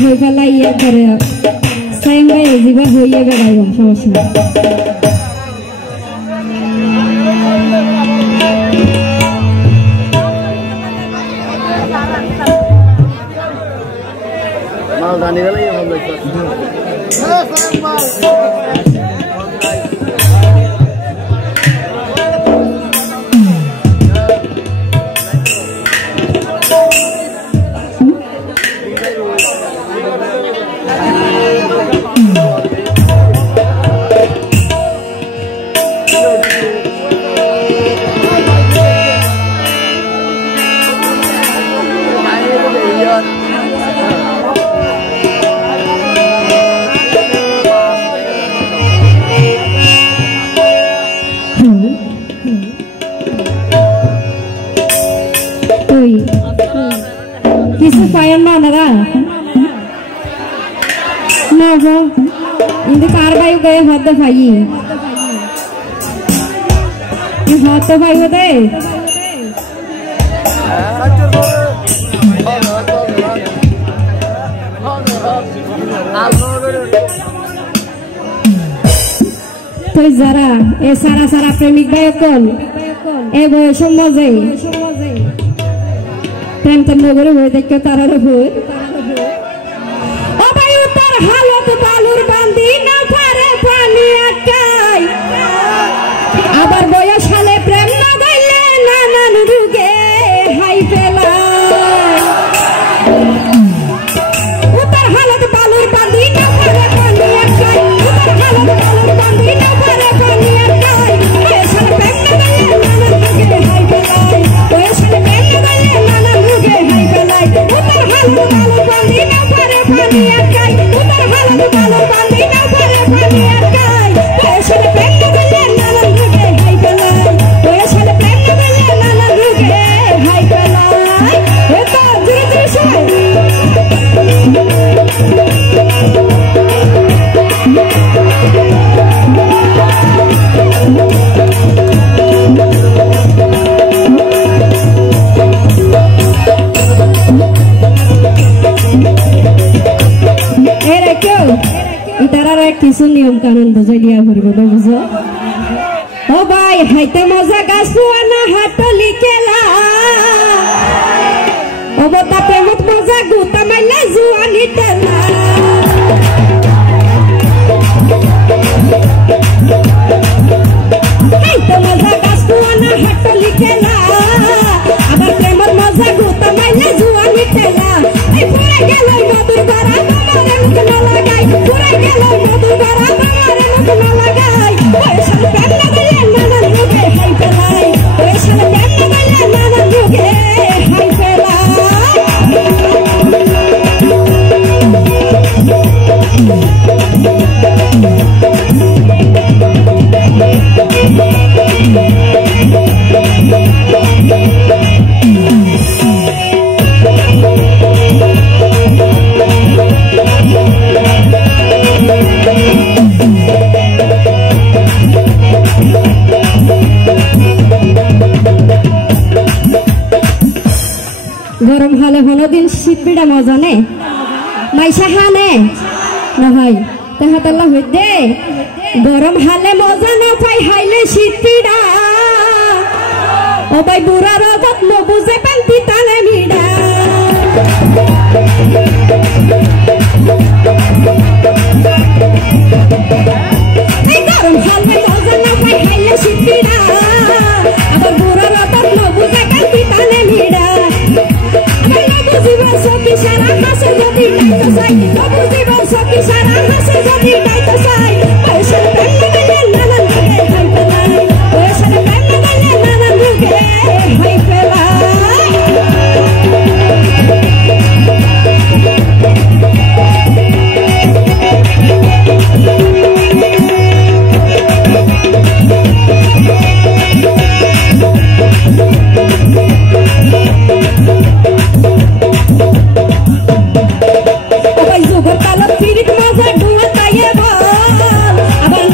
হয়ে ফেলাই ইয়ে করে সাইম ভাই জীবন হইয়ে বেড়াইব সমস্যা মাল জানি গেলে হবে কিছু পায়েন না ওনারা না গো কিন্তু কার বায়ু গায়ে হাত পাই হাত তো পাইব দে তো যারা এ সারা সারা প্রেমিক গায়ক কোন এ বয়স মজে প্রেম তো নগরে হয়ে দেখে তারার ভুল ও ভাই উত্তর হালত বালুর বান্দি না পারে পানি আটকাই আবার বয়স হলে প্রেম না গাইলে নানান রুগে হাই পেলাই উত্তর হালত বালুর বান্দি না পারে পানি আটকাই উত্তর হালত বালুর বান্দি না পারে পানি আটকাই বয়স হলে প্রেম না গাইলে নানান রুগে হাই পেলাই বয়স হলে প্রেম না গাইলে নানান রুগে হাই পেলাই উত্তর হালত বালুর বান্দি না পারে পানি আটকাই উত্তর হালত বালুর বান্দি না পারে পানি আটকাই বয়স হলে প্রেম না গাইলে নানান রুগে হাই পেলাই বয়স হলে প্রেম না গাইলে নানান রুগে হাই পেলাই এটা জোরে জোরে সবাই ইতারার কিছু নিয়ম কানুন বুঝাই দিয়া পড়বো না বুঝো ও ভাই হাইতে মজা গাছ পুয়ানা হাটলি কেলা ও বতা প্রেমত মজা গুতা মাইলে জুয়ানি তেলা হাইতে মজা গাছ পুয়ানা হাটলি কেলা আবার প্রেমত মজা গুতা মাইলে জুয়ানি তেলা এই পুরা গেল মধুর বারা আমারে মুখ না লাগাই পুরা গেল মধুর বারা আমারে মুখ না লাগাই বয়সের প্রেম না দিলে নানান রোগে হাই পেলাই বয়সের প্রেম না দিলে নানান রোগে হাই পেলাই গরম হলে হলো দিন শীত বিড়া মজা নে মাইসা হানে না ভাই তাহাতাল্লাহ হই দে গরম হালে মজা না পাই হাইলে শীত বিড়া ও ভাই বুড়া রগত ন বুঝে পান্তি তানে মিড়া এই গরম হালে মজা না পাই হাইলে শীত বিড়া আবার বুড়া রগত ন বুঝে পান্তি তানে মিড়া বুঝিবার সখী সারা হাসে যদি নাইতো চাই বুঝিবার সখী সারা হাসে যদি নাইতো চাই বয়সের প্রেম না গেলে নানান রোগে হাই পেলাই বয়সের প্রেম না গেলে নানান রোগে হাই পেলাই আবার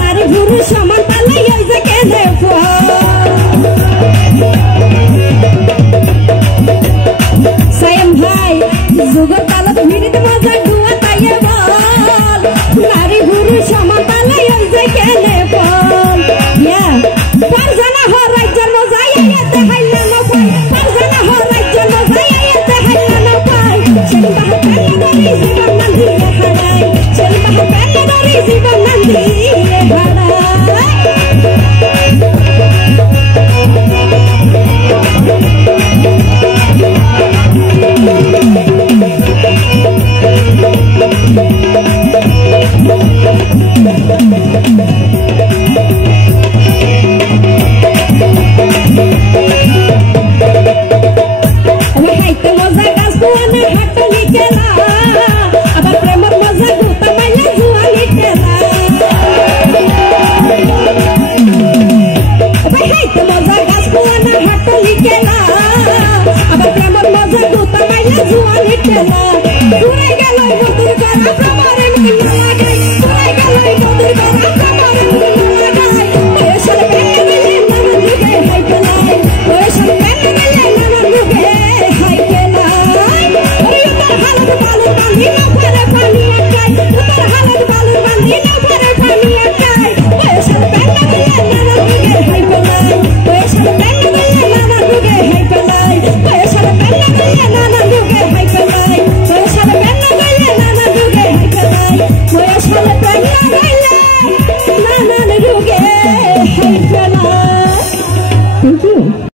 Bye.